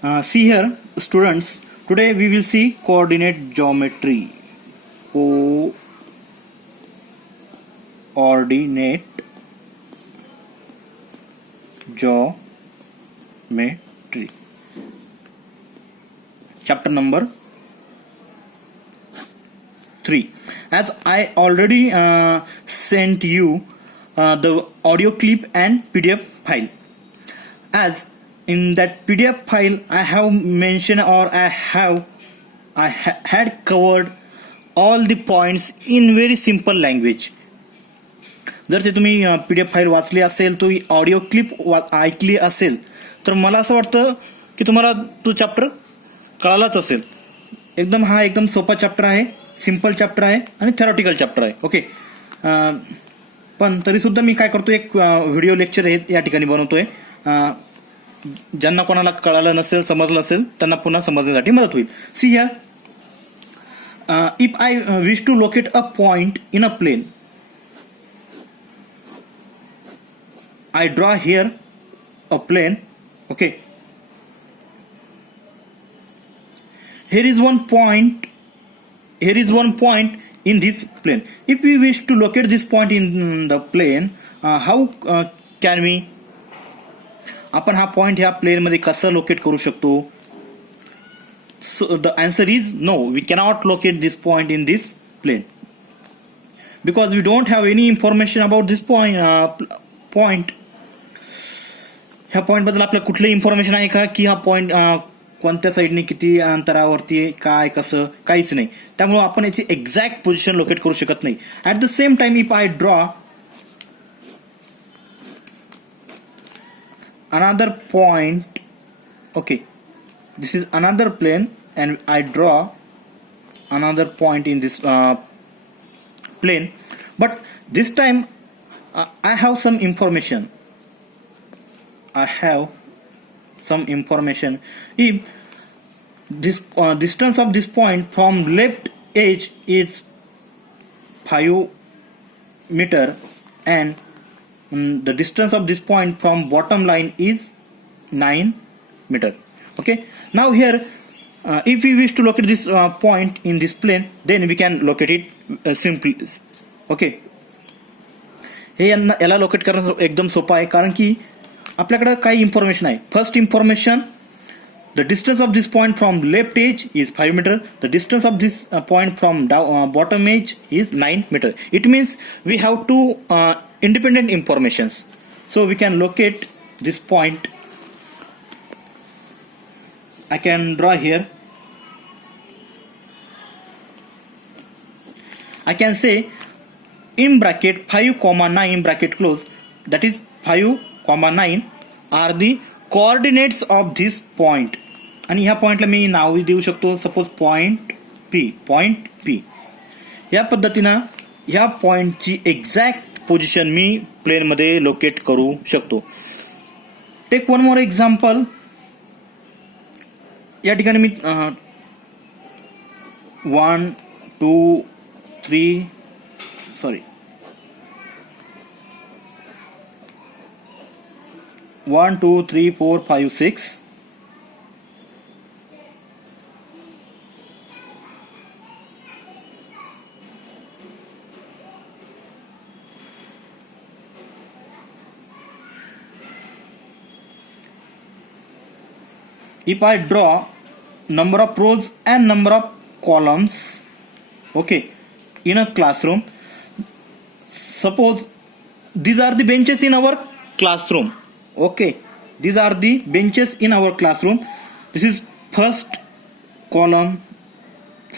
See here, students. Today we will see coordinate geometry. Coordinate geometry. Chapter number 3. As I already sent you the audio clip and PDF file. As in that PDF file, I have mentioned or I had covered all the points in very simple language. जर ते तुम्ही PDF file वाचली असेल, तो audio clip ऐकली असेल, तर मला असं वाटतं की तुम्हाला तो चॅप्टर कळालाच असेल. एकदम सोपा चॅप्टर आहे, सिंपल चॅप्टर आहे आणि थेरॉटिकल चॅप्टर आहे. ओके, पण तरी सुद्धा मी काय करतो, एक व्हिडिओ लेक्चर हे या ठिकाणी बनवतोय. ज्यांना कोणाला कळालं नसेल, समजलं नसेल, त्यांना पुन्हा समजण्यासाठी मदत होईल. See here, if I wish to locate a point in a plane, I draw here a plane. Okay, here is one point in this plane. If we wish to locate this point in the plane, how can we, आपण हा पॉइंट ह्या प्लेन मध्ये कसं लोकेट करू शकतो? So the answer is no, we cannot locate this point in this plane because we don't have any information about this point. ह्या पॉइंट बद्दल आपल्याला कुठली इन्फॉर्मेशन आहे का, की हा पॉइंट कोणत्या साईडने किती अंतरावरती काय कसं, काहीच नाही. त्यामुळे आपण याची एक्झॅक्ट पोझिशन लोकेट करू शकत नाही. At the same time, if I draw another point, okay, this is another plane and I draw another point in this plane, but this time I have some information. If this distance of this point from left edge is 5 meter and the distance of this point from bottom line is 9 meter. Okay, now here if we wish to locate this point in this plane, then we can locate it simply. Okay, हे याला लोकेट करणं एकदम सोपं आहे, कारण की आपल्याकडे काही इन्फॉर्मेशन आहे. First information, the distance of this point from left edge is 5 meter. The distance of this point from bottom edge is 9 meter. It means we have two independent informations. So we can locate this point. I can draw here. I can say in bracket 5,9 bracket close, that is 5,9 are the coordinates of this point. आणि ह्या पॉइंटला मी नाव देऊ शकतो, suppose point P. या पद्धतीनं ह्या पॉइंटची exact position मी प्लेन मध्ये लोकेट करू शकतो. Take one more example. या ठिकाणी मी 1 2 3 4 5 6. If I draw number of rows and number of columns, okay, in a classroom, suppose these are the benches in our classroom. Okay, these are the benches in our classroom. This is first column,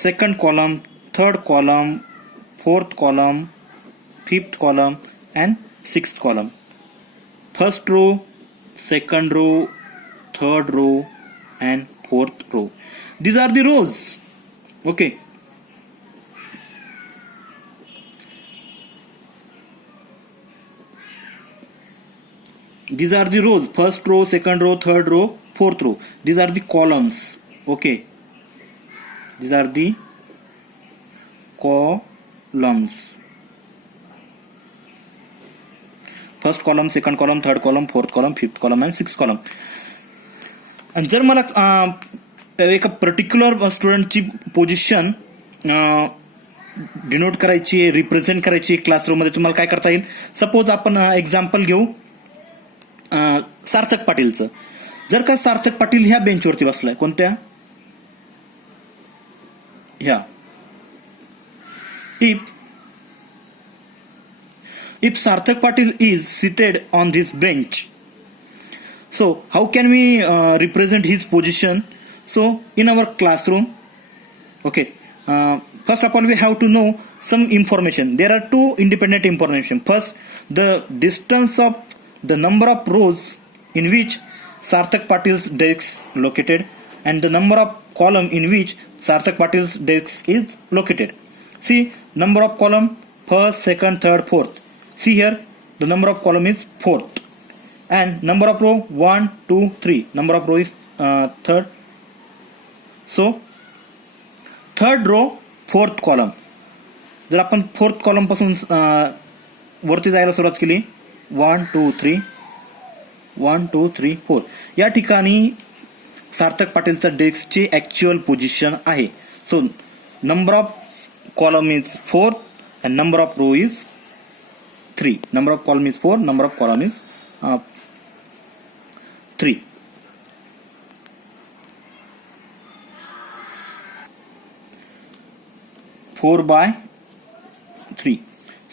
second column, third column, fourth column, fifth column and sixth column. First row, second row, third row and fourth row. These are the rows. Okay, these are the rows. First row, second row, third row, fourth row. These are the columns. Okay, these are the columns. First column, second column, third column, fourth column, fifth column and sixth column. आणि जर मला एका पर्टिक्युलर स्टुडंटची position denote करायची आहे, रिप्रेझेंट करायची क्लासरूममध्ये, तुम्हाला काय करता येईल. सपोज आपण एक्झाम्पल घेऊ सार्थक पाटीलचं. जर का सार्थक पाटील ह्या बेंचवरती बसलाय, कोणत्या, ह्या, if Sarthak Patil is seated on this bench, so how can we represent his position? So in our classroom, okay, first of all we have to know some information. There are two independent information. First, the distance of the number of rows in which Sarthak Patil's desk located, and the number of column in which Sarthak Patil's desk is located. See, number of column, first, second, third, fourth. See here, the number of column is fourth, and number of row 1, 2, 3. Number of row is third. So third row, fourth column. जर आपण fourth column पासून वरती जायला सुरुवात केली, 1, 2, 3, 1, 2, 3, 4, या ठिकाणी सार्थक पाटीलचा डेस्कची ऍक्च्युअल पोझिशन आहे. So number of column is 4 and number of row is 3. Number of column is 4, number of column is 3. Four by 3.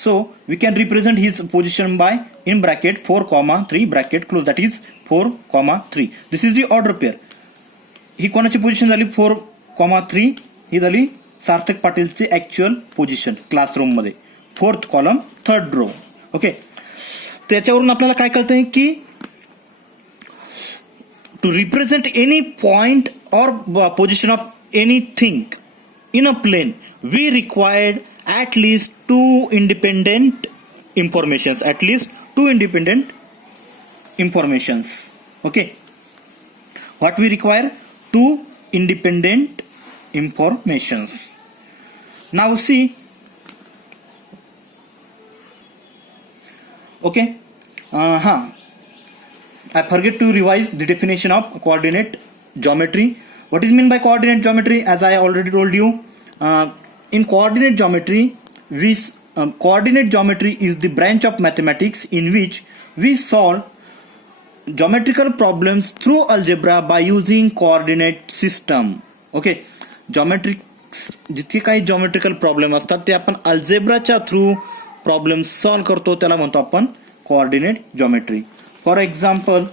So we can represent his position by in bracket 4, 3 bracket close, that is 4, 3. This is the order pair. ही कोणाची position झाली, 4, 3. ही झाली सार्थक पाटीलची actual position classroom मध्ये, fourth column, third row. Okay, त्याच्यावरून आपल्याला काय कळतंय की to represent any point or position of anything in a plane we required at least two independent informations. Okay, what we require? Two independent informations. Now see, okay, I forget to revise the definition of coordinate geometry. What is meant by coordinate geometry? As I already told you, in coordinate geometry, coordinate geometry is the branch of mathematics in which we solve geometrical problems through algebra by using coordinate system. Okay, जितके काही geometrical problem असतात ते आपण अल्जेब्राच्या through problem solve करतो, त्याला म्हणतो आपण coordinate geometry. For example,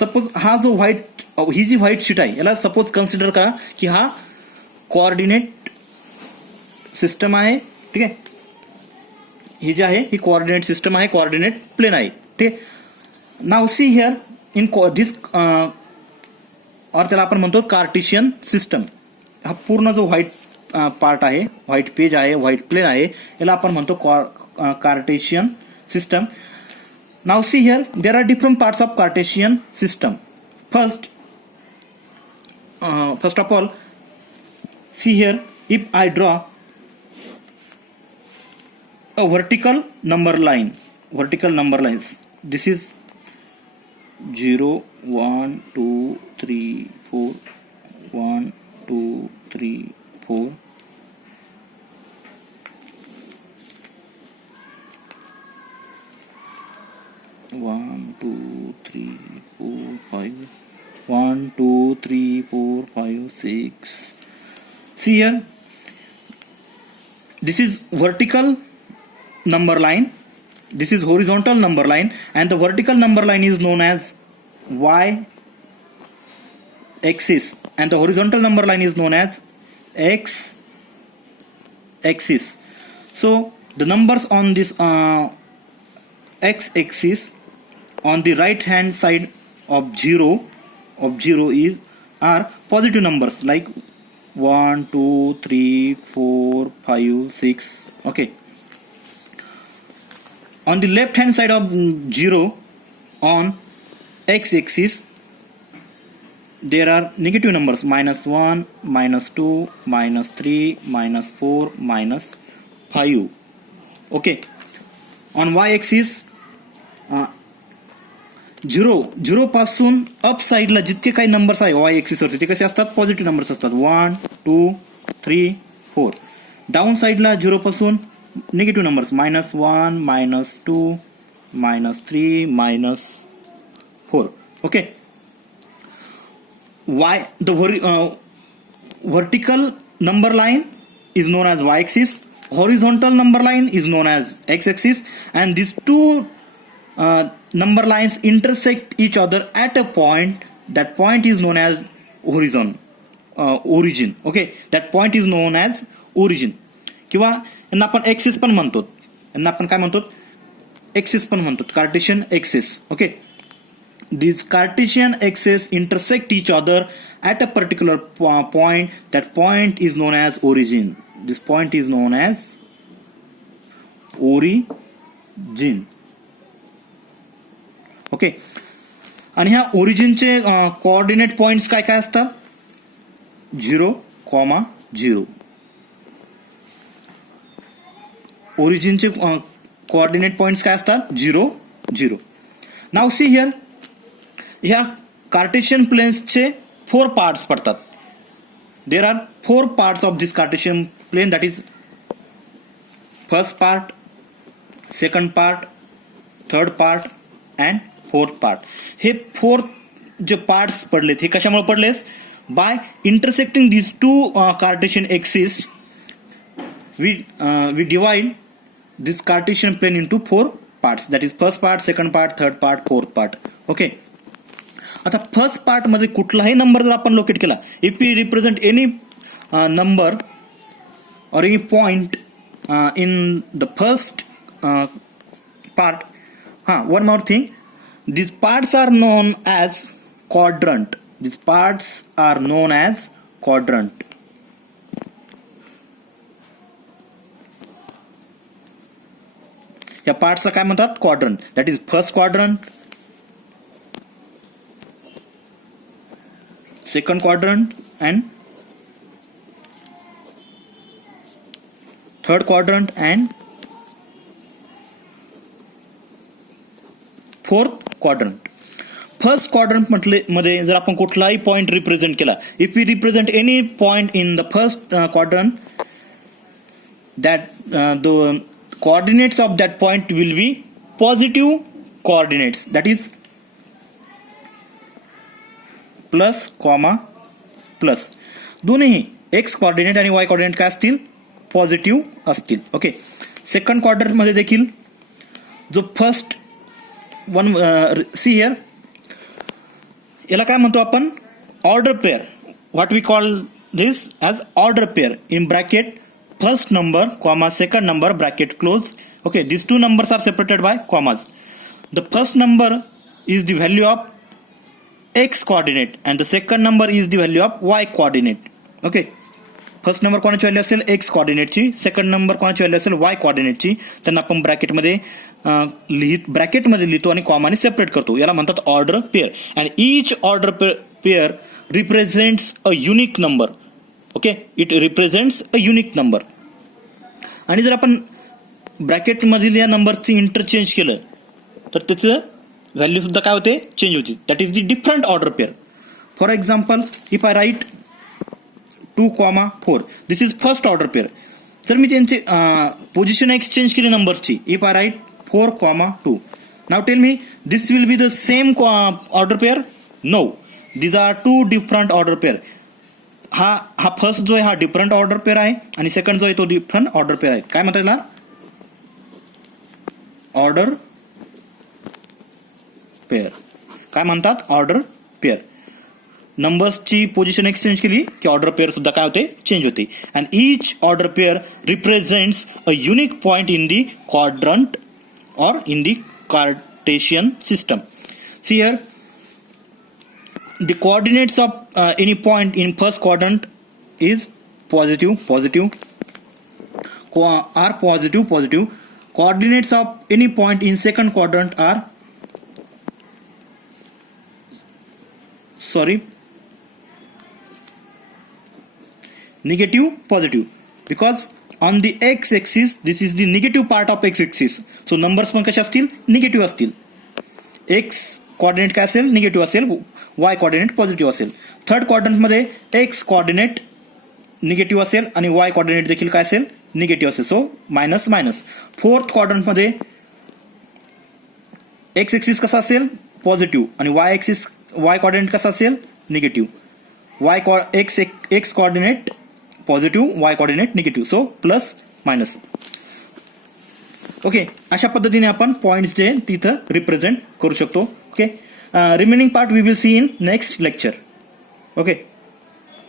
suppose हा जो ही जी व्हाईट शीट आहे, याला सपोज कन्सिडर करा की हा कोऑर्डिनेट सिस्टम आहे. ठीक आहे, ही जी आहे ही कोऑर्डिनेट सिस्टम आहे, कोऑर्डिनेट प्लेन आहे. ठीक आहे, now see here in this, or त्याला आपण म्हणतो कार्टेशियन सिस्टम. हा पूर्ण जो व्हाईट पार्ट आहे, व्हाईट पेज आहे, व्हाईट प्लेन आहे, याला आपण म्हणतो Cartesian system. Now see here there are different parts of Cartesian system. First of all, see here, if I draw a vertical number lines, this is 0, 1, 2, 3, 4, 1, 2, 3, 4, 1, 2, 3, 4, 5, 1, 2, 3, 4, 5, 6. See here, this is vertical number line, this is horizontal number line, and the vertical number line is known as y axis and the horizontal number line is known as x axis. So the numbers on this x axis on the right hand side of 0 is are positive numbers like 1, 2, 3, 4, 5, 6. Okay, on the left hand side of 0 on x axis there are negative numbers, -1, -2, -3, -4, -5. Okay, on y axis zero पासून अप साईडला जितके काही नंबर्स आहे Y axis वरती ते कसे असतात, positive numbers असतात. 1 2 3 4. डाऊन साईडला 0 पासून negative numbers -1 -2 -3 -4. Okay. the vertical number line is known as y-axis, horizontal number line is known as x-axis, and these two number lines intersect each other at a point. That point is known as origin. Okay, that point is known as origin. किंवा यांना आपण एक्सिस पण म्हणतो, यांना आपण काय म्हणतो, एक्सिस पण म्हणतो, Cartesian axis. Okay. These Cartesian axes intersect each other at a particular point. That point is known as origin. This point is known as origin. Okay. आणि ह्या ओरिजिनचे कोऑर्डिनेट पॉइंट्स काय काय असतात, 0,0. ओरिजिनचे कोऑर्डिनेट पॉइंट्स काय असतात, 0 0. नाव सी हियर, ह्या कार्टेशियन प्लेन्सचे 4 पार्ट्स पडतात. There are 4 parts of this Cartesian plane, that is first part, second part, third part and fourth part. हे 4 जे पार्ट्स पडलेत हे कशामुळे पडलेस, by intersecting these 2 Cartesian axis we divide this Cartesian plane into 4 parts, that is first part, second part, third part, fourth part. Okay. आता first part मध्ये कुठलाही number जर आपण लोकेट केला, if we represent any number or any point in the first part, one more thing, these parts are known as quadrant. These parts are known as quadrant. या पार्ट्सला काय म्हणतात, quadrant. That is first quadrant, second quadrant and third quadrant and fourth quadrant. First quadrant मध्ये जर आपण कुठलाही point represent केला, if we represent any point in the first quadrant, that the coordinates of that point will be positive coordinates, that is plus comma plus. दोन्ही x coordinate आणि वाय कोऑर्डिनेट काय असतील, पॉझिटिव्ह असतील. ओके. सेकंड क्वाड्रंट मध्ये देखील जो first one, see here, याला काय म्हणतो आपण, order pair. What we call this as order pair. In bracket first number comma second number bracket close. Okay, these two numbers are separated by commas. The first number is the value of x coordinate and the second number is the value of y coordinate. Okay, first number कोणाची व्हॅल्यू असेल x coordinate ची, second number कोणाची व्हॅल्यू असेल y coordinate ची. त्यांना आपण ब्रॅकेटमध्ये लिहितो आणि कॉमाने सेपरेट करतो. याला म्हणतात order pair. And each order pair represents a unique number. Okay, it represents a unique number. आणि जर आपण ब्रॅकेटमधील या नंबरची इंटरचेंज केलं तर त्याचं व्हॅल्यू सुद्धा काय होते, चेंज होती. That is the different order pair. For example, if I write 2,4, this is first order pair. जर मी त्यांची पोझिशन एक्सचेंज केली नंबर्सची, if I write 4,2, now tell me, this will be the same order pair. No, these are 2 different order pair. हा first जो आहे हा different order pair आहे आणि सेकंड जो आहे तो डिफरंट ऑर्डर पेअर आहे. काय म्हणतात याला, ऑर्डर पेअर. काय म्हणतात, ऑर्डर पेअर. नंबर्सची पोझिशन एक्सचेंज केली की ऑर्डर पेअर सुद्धा काय होते, चेंज होते. And each order pair represents a unique point in the quadrant or in the Cartesian system. See here, the coordinates of any point in first quadrant is positive are positive. Coordinates of any point in second quadrant are negative, because on the x axis this is the negative part of x axis, so numbers पण कशा असतील, निगेटिव्ह असतील. x coordinate काय असेल, negative असेल, Y coordinate positive असेल. Third क्वाड्रंटमध्ये X coordinate negative असेल आणि वाय कॉर्डिनेट देखील काय असेल, निगेटिव्ह असेल. So minus minus. फोर्थ क्वाड्रंटमध्ये एक्स एक्सिस कसा असेल, पॉझिटिव्ह, आणि वाय कॉर्डिनेट कसा असेल, negative. X coordinate positive, Y coordinate negative. So plus minus. Okay, अशा पद्धतीने आपण पॉइंट्स जे तिथं रिप्रेझेंट करू शकतो. Okay, remaining part we will see in next lecture. Okay.